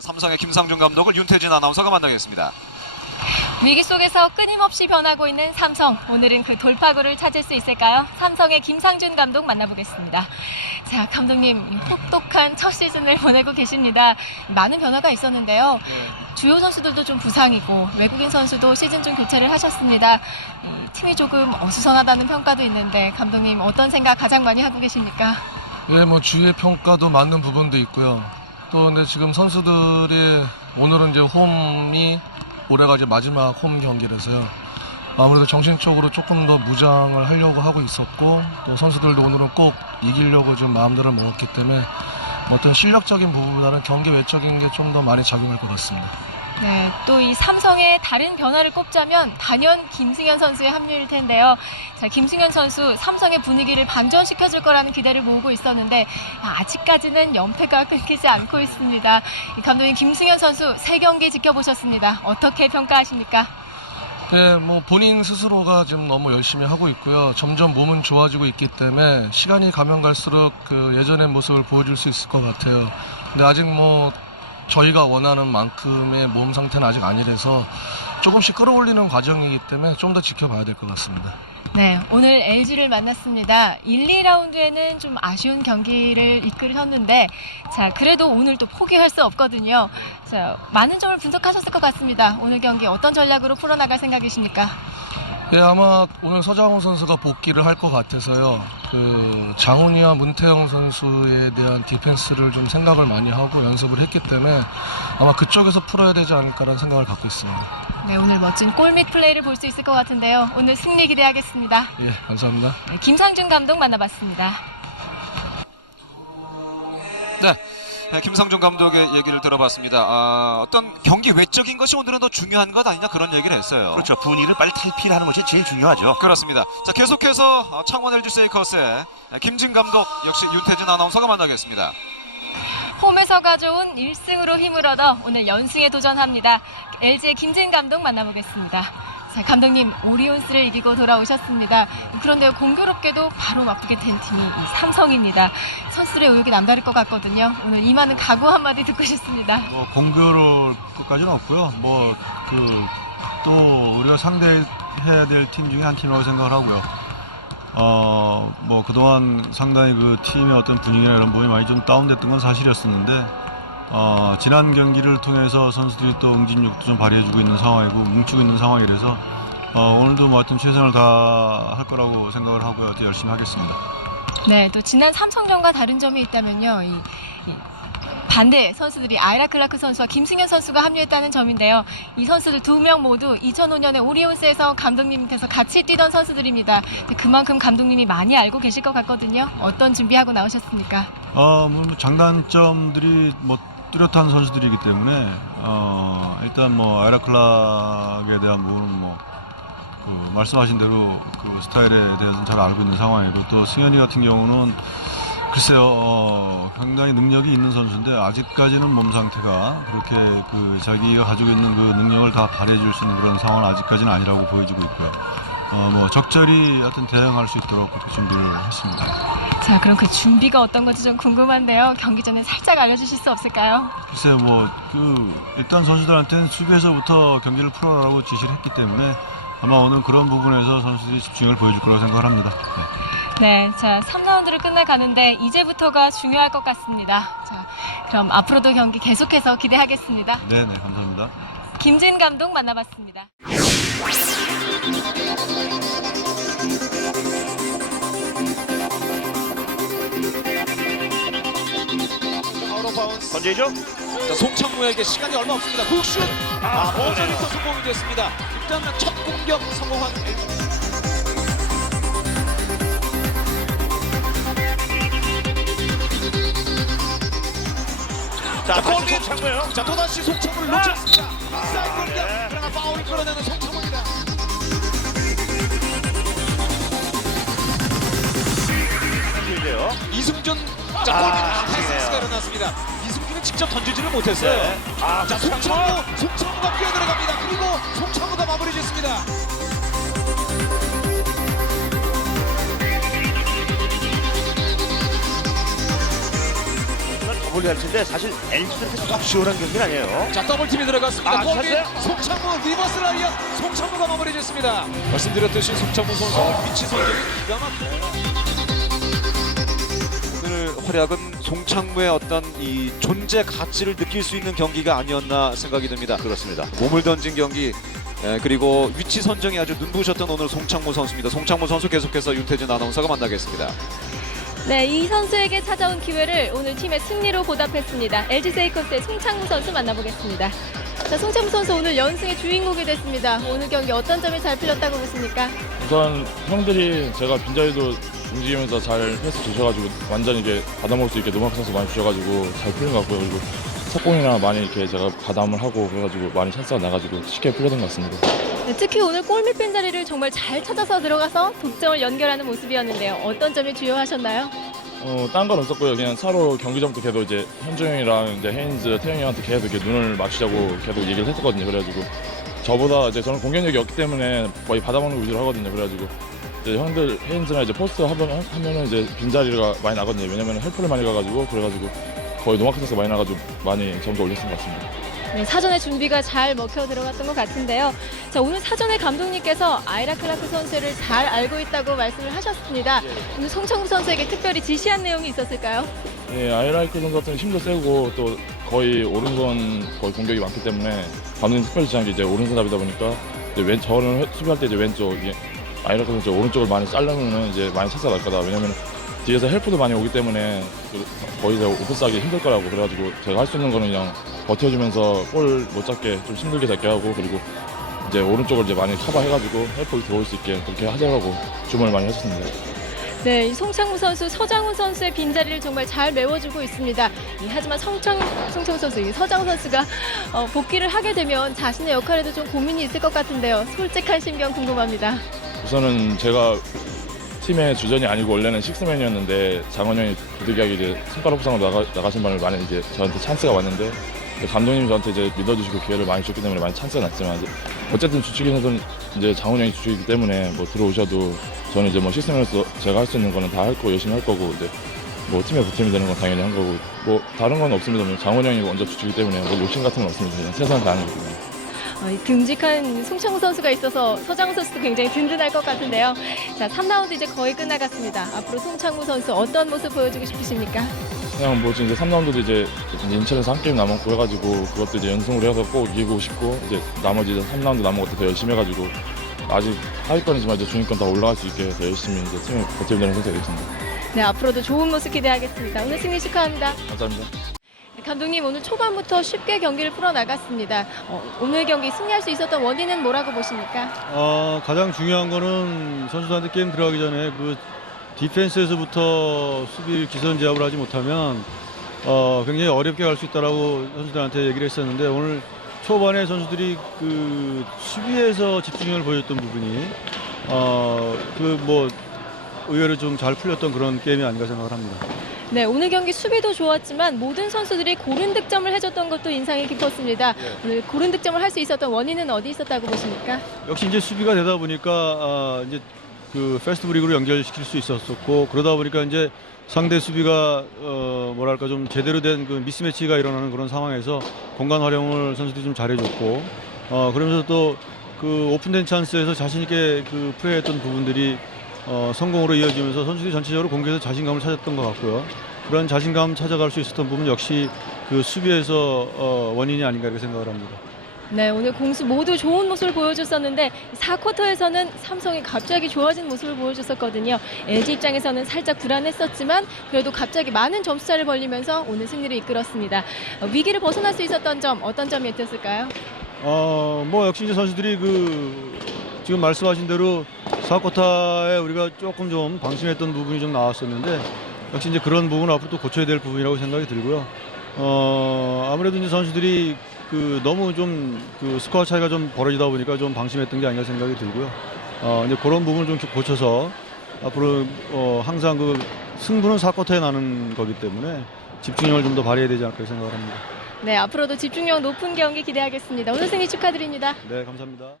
삼성의 김상중 감독을 윤태진 아나운서가 만나겠습니다. 위기 속에서 끊임없이 변하고 있는 삼성. 오늘은 그 돌파구를 찾을 수 있을까요? 삼성의 김상준 감독 만나보겠습니다. 자, 감독님, 혹독한 첫 시즌을 보내고 계십니다. 많은 변화가 있었는데요. 주요 선수들도 좀 부상이고 외국인 선수도 시즌 중 교체를 하셨습니다. 이 팀이 조금 어수선하다는 평가도 있는데 감독님 어떤 생각 가장 많이 하고 계십니까? 예, 뭐 주위의 평가도 맞는 부분도 있고요. 또 근데 지금 선수들이 오늘은 이제 홈이 올해가 이제 마지막 홈 경기라서요. 아무래도 정신적으로 조금 더 무장을 하려고 하고 있었고 또 선수들도 오늘은 꼭 이기려고 좀 마음들을 먹었기 때문에 뭐 어떤 실력적인 부분보다는 경기 외적인 게 좀 더 많이 작용할 것 같습니다. 네, 또 이 삼성의 다른 변화를 꼽자면 단연 김승현 선수의 합류일 텐데요. 자, 김승현 선수 삼성의 분위기를 반전시켜줄 거라는 기대를 모으고 있었는데 아직까지는 연패가 끊기지 않고 있습니다. 이 감독님 김승현 선수 세 경기 지켜보셨습니다. 어떻게 평가하십니까? 네, 뭐 본인 스스로가 지금 너무 열심히 하고 있고요. 점점 몸은 좋아지고 있기 때문에 시간이 가면 갈수록 그 예전의 모습을 보여줄 수 있을 것 같아요. 근데 아직 뭐 저희가 원하는 만큼의 몸 상태는 아직 아니라서 조금씩 끌어올리는 과정이기 때문에 좀 더 지켜봐야 될 것 같습니다. 네, 오늘 LG를 만났습니다. 1, 2라운드에는 좀 아쉬운 경기를 이끌었는데, 자, 그래도 오늘 또 포기할 수 없거든요. 자, 많은 점을 분석하셨을 것 같습니다. 오늘 경기 어떤 전략으로 풀어나갈 생각이십니까? 예, 아마 오늘 서장훈 선수가 복귀를 할 것 같아서요. 그 장훈이와 문태영 선수에 대한 디펜스를 좀 생각을 많이 하고 연습을 했기 때문에 아마 그쪽에서 풀어야 되지 않을까라는 생각을 갖고 있습니다. 네, 오늘 멋진 골밑 플레이를 볼 수 있을 것 같은데요. 오늘 승리 기대하겠습니다. 예, 감사합니다. 네, 김상준 감독 만나봤습니다. 네. 네, 김상중 감독의 얘기를 들어봤습니다. 아, 어떤 경기 외적인 것이 오늘은 더 중요한 것 아니냐 그런 얘기를 했어요. 그렇죠. 분위기를 빨리 탈피하는 것이 제일 중요하죠. 그렇습니다. 자 계속해서 어, 창원 LG 세이커스의 김진 감독 역시 윤태진 아나운서가 만나겠습니다. 홈에서 가져온 1승으로 힘을 얻어 오늘 연승에 도전합니다. LG의 김진 감독 만나보겠습니다. 자, 감독님 오리온스를 이기고 돌아오셨습니다. 그런데 공교롭게도 바로 맞붙게 된 팀이 이 삼성입니다. 선수들의 의욕이 남다를 것 같거든요. 오늘 이만한 각오 한마디 듣고 싶습니다. 뭐 공교로울 것까지는 없고요. 뭐 그 또 우리가 상대해야 될 팀 중에 한 팀이라고 생각을 하고요. 어 뭐 그동안 상당히 그 팀의 어떤 분위기나 이런 부분이 많이 좀 다운됐던 건 사실이었었는데 어 지난 경기를 통해서 선수들이 또 응집력도 좀 발휘해주고 있는 상황이고 뭉치고 있는 상황이라서 어 오늘도 뭐 하여튼 최선을 다할 거라고 생각을 하고요. 또 열심히 하겠습니다. 네, 또 지난 삼성전과 다른 점이 있다면요. 이, 이 반대 선수들이 아이라 클라크 선수와 김승현 선수가 합류했다는 점인데요. 이 선수들 두 명 모두 2005년에 오리온스에서 감독님 밑에서 같이 뛰던 선수들입니다. 그만큼 감독님이 많이 알고 계실 것 같거든요. 어떤 준비하고 나오셨습니까? 어, 뭐 장단점들이 뭐 뚜렷한 선수들이기 때문에 어, 일단 뭐 아이라클락에 대한 부분은 뭐 그 말씀하신 대로 그 스타일에 대해서는 잘 알고 있는 상황이고 또 승현이 같은 경우는 글쎄요 어, 상당히 능력이 있는 선수인데 아직까지는 몸 상태가 그렇게 그 자기가 가지고 있는 그 능력을 다 발휘해줄 수 있는 그런 상황은 아직까지는 아니라고 보여지고 있고요. 어, 뭐 적절히 하여튼 대응할 수 있도록 그렇게 준비를 했습니다. 자, 그럼 그 준비가 어떤 건지 좀 궁금한데요. 경기 전에 살짝 알려주실 수 없을까요? 글쎄 뭐그 일단 선수들한테는 수비에서부터 경기를 풀어라고 지시를 했기 때문에 아마 오늘 그런 부분에서 선수들이 집중을 보여줄 거라고 생각을 합니다. 네. 네, 자, 3라운드를 끝나가는데 이제부터가 중요할 것 같습니다. 자, 그럼 앞으로도 경기 계속해서 기대하겠습니다. 네, 네, 감사합니다. 김진 감독 만나봤습니다. 건재죠? 자, 송창무에게 시간이 얼마 없습니다. 훅슛! 아, 버저리터 성공이 됐습니다. 일단 첫 공격 성공한 자, 골밑! 송창무예요. 자, 또다시 송창무를 놓쳤습니다. 인사이드 공격! 네. 그러나 파울을 끌어내는 송창무입니다. 이승준! 자, 아, 골밑 아쉽네요. 패스가 일어났습니다. 이승준은 직접 던지지를 못했어요. 네. 아, 자, 송창무! 송창무가 뛰어 들어갑니다. 그리고 송창무가 마무리 짓습니다. 몰리 할 텐데 사실 LG한테 썩 시원한 경기는 아니에요. 자 더블팀이 들어갔습니다. 아, 찼어요? 송창무 리버스 라이언 송창무가 마무리 짓습니다. 말씀드렸듯이 송창무 선수 위치 선정이 기가 막혀요. 활약은 송창무의 어떤 이 존재 가치를 느낄 수 있는 경기가 아니었나 생각이 듭니다. 그렇습니다. 몸을 던진 경기 예, 그리고 위치 선정이 아주 눈부셨던 오늘 송창무 선수입니다. 송창무 선수 계속해서 윤태진 아나운서가 만나겠습니다. 네, 이 선수에게 찾아온 기회를 오늘 팀의 승리로 보답했습니다. LG 세이커스의 송창무 선수 만나보겠습니다. 자, 송창무 선수 오늘 연승의 주인공이 됐습니다. 오늘 경기 어떤 점이 잘 풀렸다고 보십니까? 우선 형들이 제가 빈자리도 움직이면서 잘 패스 주셔가지고 완전 이게 받아먹을 수 있게 노마크 선수 많이 주셔가지고 잘 풀린 것 같고요. 그리고 석공이나 많이 이렇게 제가 가담을 하고 그래가지고 많이 찬스가 나가지고 쉽게 풀려던 것 같습니다. 네, 특히 오늘 골밑 빈 자리를 정말 잘 찾아서 들어가서 독점을 연결하는 모습이었는데요. 어떤 점이 주요하셨나요? 어, 딴 건 없었고요. 그냥 서로 경기 전부터 계속 이제 현주 형이랑 이제 헤인즈, 태영이 형한테 계속 이렇게 눈을 맞추자고 계속 얘기를 했었거든요. 그래가지고 저보다 이제 저는 공격력이 없기 때문에 거의 받아먹는 위주로 하거든요. 그래가지고 이제 형들 헤인즈나 이제 포스트 하면, 하면은 이제 빈자리가 많이 나거든요. 왜냐면 헬프를 많이 가가지고 그래가지고 거의 노마크 선수 많이 나가지고 많이 점수 올렸던 것 같습니다. 네, 사전에 준비가 잘 먹혀 들어갔던 것 같은데요. 자, 오늘 사전에 감독님께서 아이라 클라크 선수를 잘 알고 있다고 말씀을 하셨습니다. 오늘 송창구 선수에게 특별히 지시한 내용이 있었을까요? 예, 아이라이크 선수 같은 힘도 세고 또 거의 오른손 거의 공격이 많기 때문에 감독님 특별히 지한 게 이제 오른손 답이다 보니까 이제 왼 저는 회- 수비할 때 이제 왼쪽 이게 아이라이크 선수 오른쪽을 많이 자르면은 이제 많이 날 거다. 왜냐면 뒤에서 헬프도 많이 오기 때문에 그 거의 이제 오프스하기 힘들 거라고 그래가지고 제가 할 수 있는 거는 그냥 버텨주면서 볼 못 잡게 좀 힘들게 잡게 하고 그리고 이제 오른쪽을 이제 많이 커버해가지고 헬프가 들어올 수 있게 그렇게 하자고 주문을 많이 하셨습니다. 네, 이 송창구 선수, 서장훈 선수의 빈자리를 정말 잘 메워주고 있습니다. 이, 하지만 성창, 송창구 선수, 이 서장훈 선수가 어, 복귀를 하게 되면 자신의 역할에도 좀 고민이 있을 것 같은데요. 솔직한 심경 궁금합니다. 우선은 제가 팀의 주전이 아니고 원래는 식스맨이었는데 장원 형이 부득이하게 이제 손가락 부상으로 나가, 나가신 바람에 많이 이제 저한테 찬스가 왔는데 감독님이 저한테 이제 믿어주시고 기회를 많이 줬기 때문에 많이 찬스가 났지만 이제 어쨌든 주축이든 이제 장원 형이 주축이기 때문에 뭐 들어오셔도 저는 이제 뭐 시스템으로서 제가 할 수 있는 거는 다 할거 열심히 할 거고 이제 뭐 팀의 보탬이 되는 건 당연히 한 거고 뭐 다른 건 없습니다. 뭐 장원 형이 먼저 주축이기 때문에 뭐 욕심 같은 건 없습니다. 그냥 최선을 다하는 거거든요. 어, 이 듬직한 송창구 선수가 있어서 서장훈 선수도 굉장히 든든할 것 같은데요. 자, 3라운드 이제 거의 끝나갔습니다. 앞으로 송창구 선수 어떤 모습 보여주고 싶으십니까? 그냥 뭐 이제 3라운드도 이제 인천에서 한 게임 남았고 해가지고 그것도 이제 연승으로 해서 꼭 이기고 싶고 이제 나머지 이제 3라운드 남은 것도 더 열심히 해가지고 아직 하위권이지만 이제 중위권 다 올라갈 수 있게 더 열심히 이제 팀에 버텨내는 선수가 되겠습니다. 네, 앞으로도 좋은 모습 기대하겠습니다. 오늘 승리 축하합니다. 감사합니다. 감독님 오늘 초반부터 쉽게 경기를 풀어나갔습니다. 어, 오늘 경기 승리할 수 있었던 원인은 뭐라고 보십니까? 어, 가장 중요한 거는 선수들한테 게임 들어가기 전에 그 디펜스에서부터 수비 기선 제압을 하지 못하면 어, 굉장히 어렵게 갈 수 있다라고 선수들한테 얘기를 했었는데 오늘 초반에 선수들이 그 수비에서 집중력을 보여줬던 부분이 어, 그 뭐 의외로 좀 잘 풀렸던 그런 게임이 아닌가 생각을 합니다. 네, 오늘 경기 수비도 좋았지만 모든 선수들이 고른 득점을 해줬던 것도 인상이 깊었습니다. 오늘 고른 득점을 할 수 있었던 원인은 어디 있었다고 보십니까? 역시 이제 수비가 되다 보니까 아, 이제 그 패스트 브릭으로 연결시킬 수 있었었고 그러다 보니까 이제 상대 수비가 어 뭐랄까 좀 제대로 된 그 미스매치가 일어나는 그런 상황에서 공간 활용을 선수들이 좀 잘해줬고 어 그러면서 또 그 오픈된 찬스에서 자신 있게 그 플레이했던 부분들이 어 성공으로 이어지면서 선수들이 전체적으로 공격에서 자신감을 찾았던 것 같고요. 그런 자신감 찾아갈 수 있었던 부분 역시 그 수비에서 어 원인이 아닌가 이렇게 생각을 합니다. 네, 오늘 공수 모두 좋은 모습을 보여줬었는데 4쿼터에서는 삼성이 갑자기 좋아진 모습을 보여줬었거든요. LG 입장에서는 살짝 불안했었지만 그래도 갑자기 많은 점수차를 벌리면서 오늘 승리를 이끌었습니다. 어, 위기를 벗어날 수 있었던 점 어떤 점이 있었을까요? 어, 뭐 역시 이제 선수들이 그 지금 말씀하신 대로 4쿼터에 우리가 조금 좀 방심했던 부분이 좀 나왔었는데 역시 이제 그런 부분은 앞으로 또 고쳐야 될 부분이라고 생각이 들고요. 어, 아무래도 이제 선수들이 그 너무 좀 그 스코어 차이가 좀 벌어지다 보니까 좀 방심했던 게 아닌가 생각이 들고요. 어, 이제 그런 부분을 좀 고쳐서 앞으로 어, 항상 그 승부는 4쿼터에 나는 거기 때문에 집중력을 좀 더 발휘해야 되지 않을까 생각을 합니다. 네, 앞으로도 집중력 높은 경기 기대하겠습니다. 오늘 승리 축하드립니다. 네, 감사합니다.